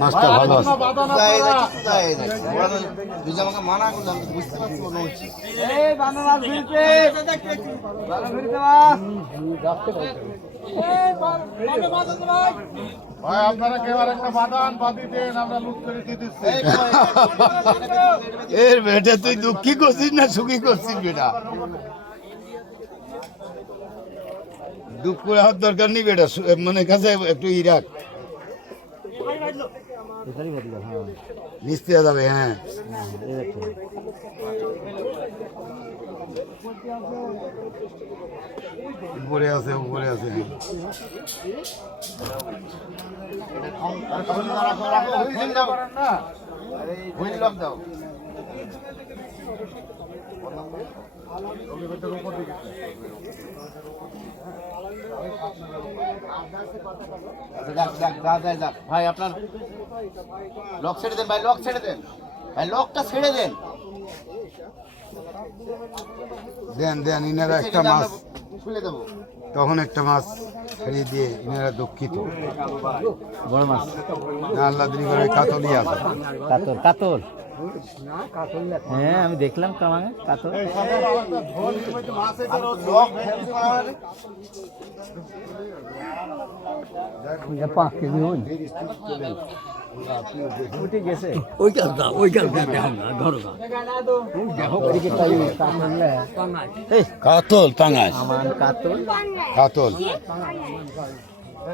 মাছটা ভালো আছে। যায় না, কিছু যায় না। ওরা তো দুজন আমাকে মানা করল, বুঝতে পারছি মনে হচ্ছে। ভাই। আপনারা কেউ একটা বাদান বাদি দেন আমরা লুট করে দিয়ে দিচ্ছি। এর বেটা তুই দুঃখী করছিস না সুখী করছিস বেটা? দুঃখ করে হওয়ার দরকার নেই বেটা মানে কাছে একটু ইরাক নিস্তে যাবে হ্যাঁ উপরে আছে উপরে আছে দাও। যা। ভাই আপনার লক ছেড়ে দেন ভাই লক ছেড়ে দেন। ভাই লকটা ছেড়ে দেন। দেন দেন ইনারা একটা মাছ। খুলে দেবো। তখন একটা মাছ ছাড়িয়ে দিয়ে ইনারা দুঃখিত। বড় মাছ। আল্লাহ দিনী করে কাতলি আছে কাতল কাতল। হ্যাঁ আমি দেখলাম কামাঙে কাতল লক ফেলছে মানে পাঁচ কেজি হন উঠে গেছে এই, কাতল পাঙাশ আমার কাতল কাতল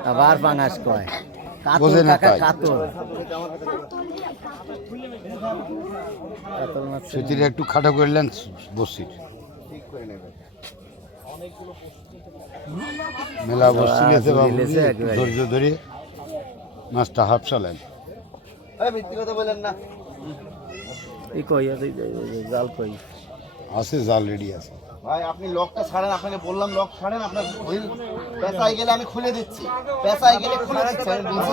আবার পাঙাশ কয় কাতল বোঝে না তাই। সুতির একটু খাটো করলেন বসির। মেলা বসি গেছে। ধৈর্য ধরে মাছটা হাফ চালেন। আছে জাল রেডি আছে। ভাই আপনি লকটা ছাড়েন আপনাকে বললাম লক ছাড়েন আপনার পেঁচাই গেলে আমি খুলে দিচ্ছি। পেঁচাই গেলে খুলে দিচ্ছি, আমি বলছি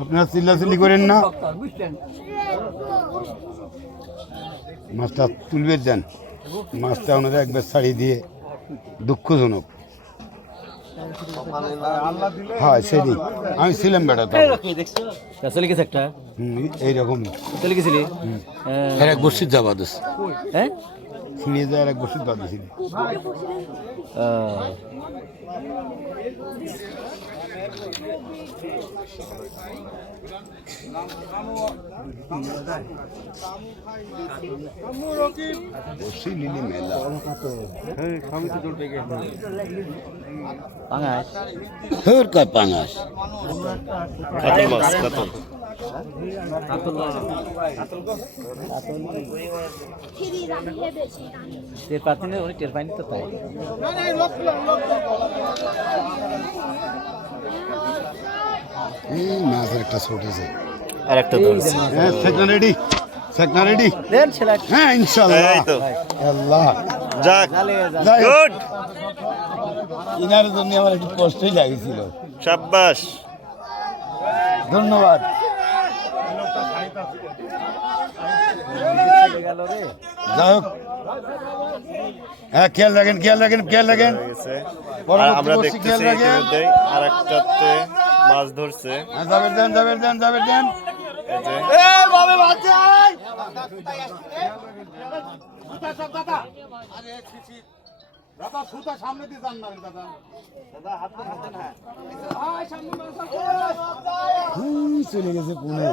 আপনারা চিল্লাচিল্লি করেন না। মাছটা তুলবে দেন। মাছটা ওনারা একবার ছাড়িয়ে দিয়ে দুঃখজনক। হ্যাঁ সেদিন। আমি ছিলাম বেটা চলে গেছে একটা হুম, এইরকমই চলে গেছিলি? হ্যাঁ। এক বসির হ্যাঁ? ছিঁড়িয়ে যায় এক বসি লিলি মেলা। পাঙাশ। পাঙাশ? ফিরি রাখিয়ে বেশি টের পাচ্ছি উনি টের পাইনি তো তাই এই একটা আর একটা ধরছে হ্যাঁ সেকনা রেডি সেকনা রেডি দেন ছেলে হ্যাঁ ইনশাল্লাহ আল্লাহ যাক জালে যা যাই হোক, গুড ইনার জন্য আমার একটু কষ্টই লাগিয়েছিল। সাব্বাস। ধন্যবাদ। যাই হোক। হ্যাঁ খেয়াল রাখেন খেয়াল রাখেন খেয়াল রাখেন। আমরা খেয়াল দেখতেছি রাখেন। ইতিমধ্যে আর একটাতে মাছ ধরছে। হ্যাঁ, যাবেন দেন যাবেন দেন যাবেন দেন। দাদা সুতা সামনে দিয়ে যান না রে দাদা। হুম, চলে গেছে পুনে।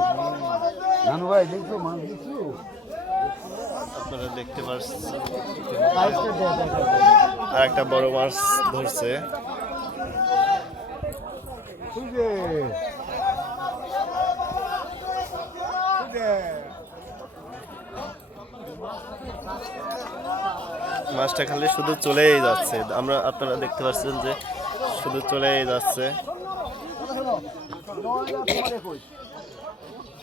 নানু ভাই দেখছ? মাছ দেখছ? আপনারা দেখতে পাচ্ছেন আর একটা বড় মাছ ধরছে। মাছটা খালি শুধু চলেই যাচ্ছে। আমরা আপনারা দেখতে পাচ্ছেন যে শুধু চলেই যাচ্ছে।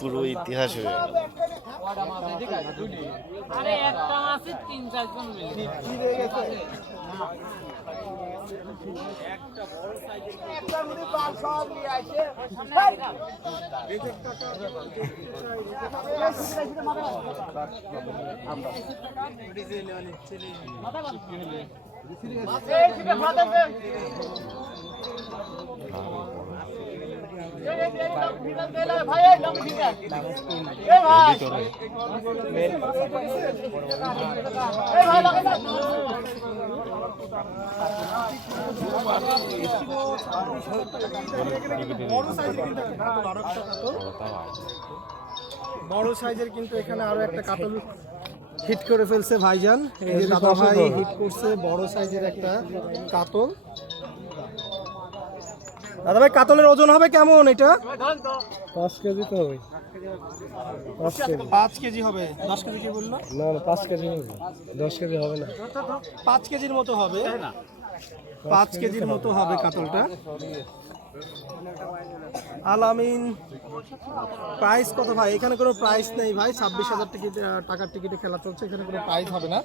পুরো ইতিহাস হয়ে গেল। বড় সাইজের কিন্তু এখানে আরও একটা কাতল হিট করে ফেলছে ভাইজান। এই যে দাদা ভাই হিট করছে বড় সাইজের একটা কাতল। দাদা ভাই কাতলের ওজন হবে কেমন এটা? পাঁচ কেজি তো হবে। পাঁচ কেজি। পাঁচ কেজি হবে। দশ কেজি কি বলল? না না পাঁচ কেজি হবে। দশ কেজি হবে না। পাঁচ কেজির মতো হবে। পাঁচ কেজির মতো হবে কাতলটা। আলামিন প্রাইস কত ভাই? এখানে কোনো প্রাইস নেই ভাই। ছাব্বিশ হাজার টিকিট টাকার টিকিটে খেলা চলছে। এখানে কোনো প্রাইস হবে না।